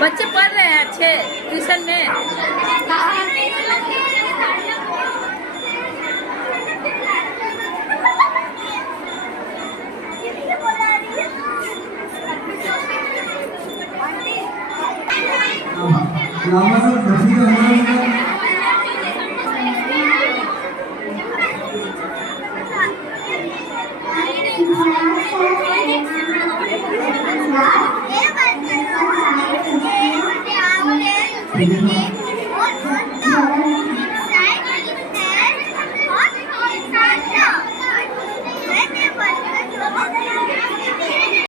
बच्चे पढ़ रहे हैं अच्छे ट्यूशन में। Thank you.